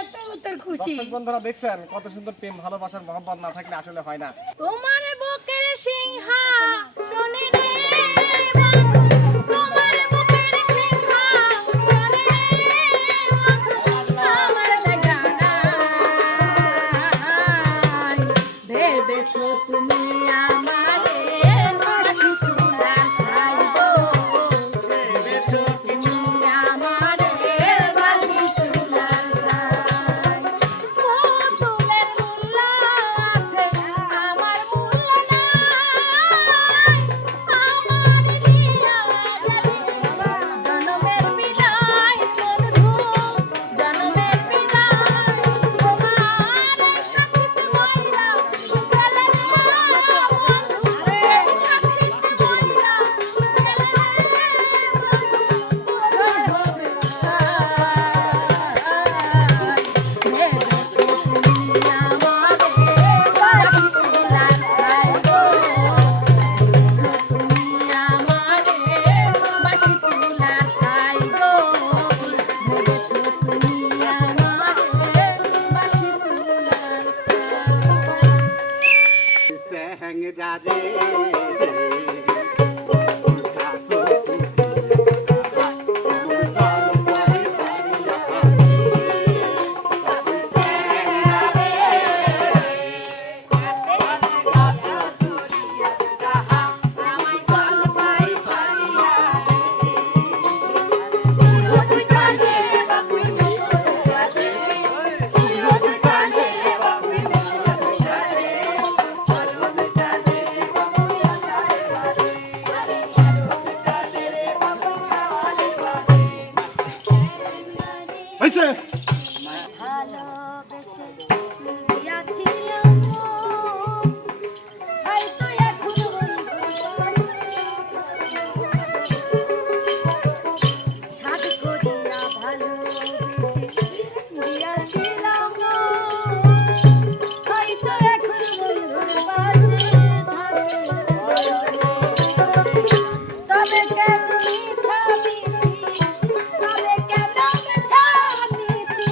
এত তোর খুশি। দর্শক বন্ধুরা দেখছেন কত সুন্দর প্রেম ভালোবাসার মহব্বত না থাকলে আসলে হয় না। তোমার বুকের সিংহাসনে রে বন্ধু, তোমার বুকের সিংহাসনে রে বন্ধু, আমার জায়গা নাই। ভেবেছো তুমি আমারে বাঁশি চুলার খাইবো, ভেবেছো তুমি আমারে বাঁশি চুলার খাই। পুতুলের মূল্য আছে, আমার মূল্য নাই। আমার দিয়া গেলে জনমের বিদায় বন্ধু, জনমের বিদায়। তোমার সাথী ময়রা গেলে বন্ধু, সাথী ময়রা গেলে বন্ধু, কোথায় হবে হইছে ভালোবেসে দিয়াছিলাম হয়তো এখন সাধ করিয়া ভালোবেসে দিয়াছিলাম হয়তো এখন বন্ধুর পাশে তবে কেন মিছা মিছি, তবে কেন মিছা মিছি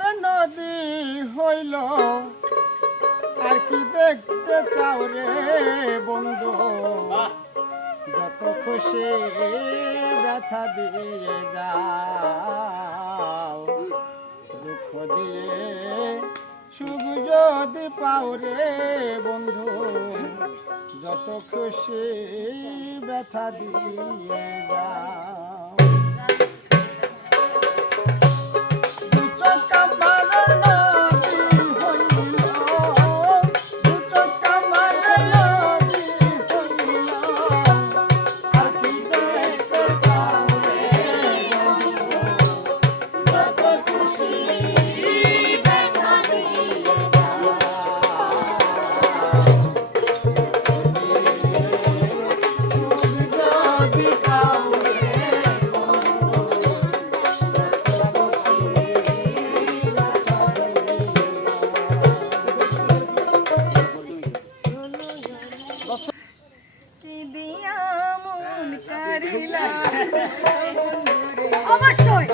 আমার নদী হইল আর কি দেখতে চাও রে বন্ধু যত খুশি ব্যথা দিয়ে যাও দুঃখ দিয়ে সুখ যদি পাও রে বন্ধু যত খুশি ব্যথা দিয়ে যাও অবশ্যই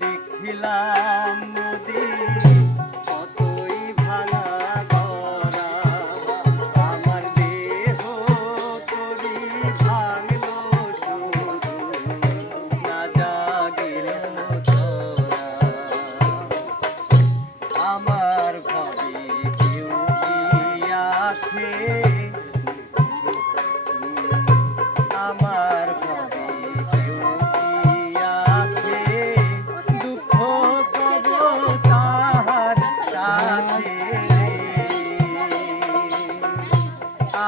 দেখিলাম নদী কতই ভাঙা গড়া আমার দেহ তরি ভাঙলো শুধু না জাগিল তোরা আমার ভাবি কেউ কি আছে আমার ভাবি কেউ কি আছে দুঃখ কব তাহার কাছে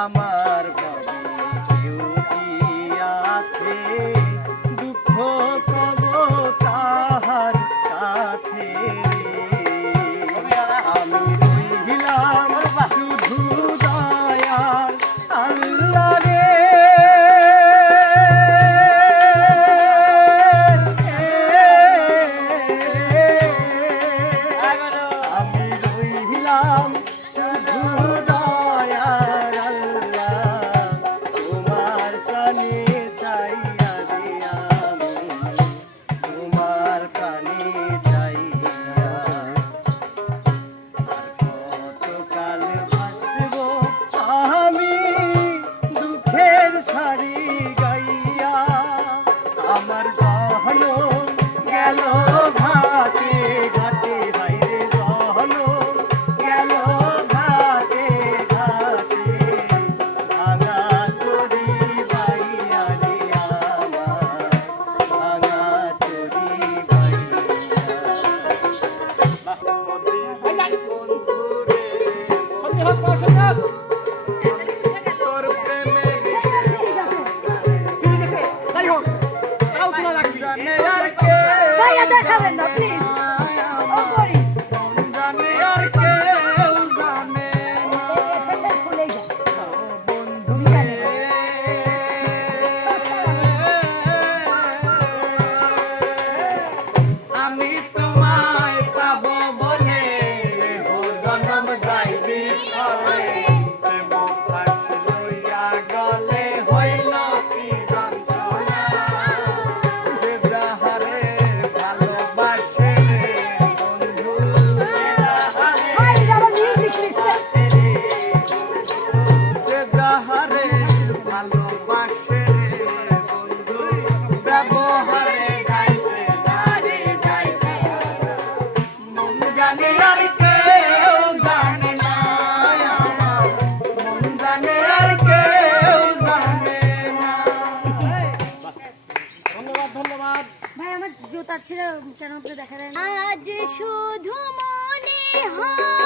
আমার ভাবি কেউ কি আছে দুঃখ কব তাহার কাছে আমি রইলাম শুধু দয়াল আল্লাহ রে আমি রইলাম শুধু দয়াল আল্লাহ তোমার প্রাণে চাইয়া রে আমি তোমার প্রাণে চাইয়া আর কতকাল ভাসব আমি দুঃখের সারি গাইয়া আমার দহন গেল ঘাটে ঘাটে বাইরে দহন গেল ঘাটে ঘাটে ভাঙা তরি বাইয়া রে আমার ভাঙা তরি তোর প্রেমে ভাইয়া দেখাবেন না প্লিজ ও করি জানে আর কেউ জানে না সেটা খুলে যায় বন্ধু আমি তোমায় পাবো বলে ও জনম যাইবি ফলে মুখ ফাঁস লইয়া গলে হইল কি যন্ত্রণা যে যাহারে ভালোবাসে রে বন্ধু ভাই যারা মিউজিক লিখতে যে যাহারে ভালোবাসে রে বন্ধু ব্যবহারে গাইছে নারে গাইছে মন জানে আর কেউ জানে না আমার মন জানে আর কেউ জানে না ধন্যবাদ ধন্যবাদ ভাই আমার জুতা সেটা কেন আপনি দেখা দেন? আজ শুধু মনে হয়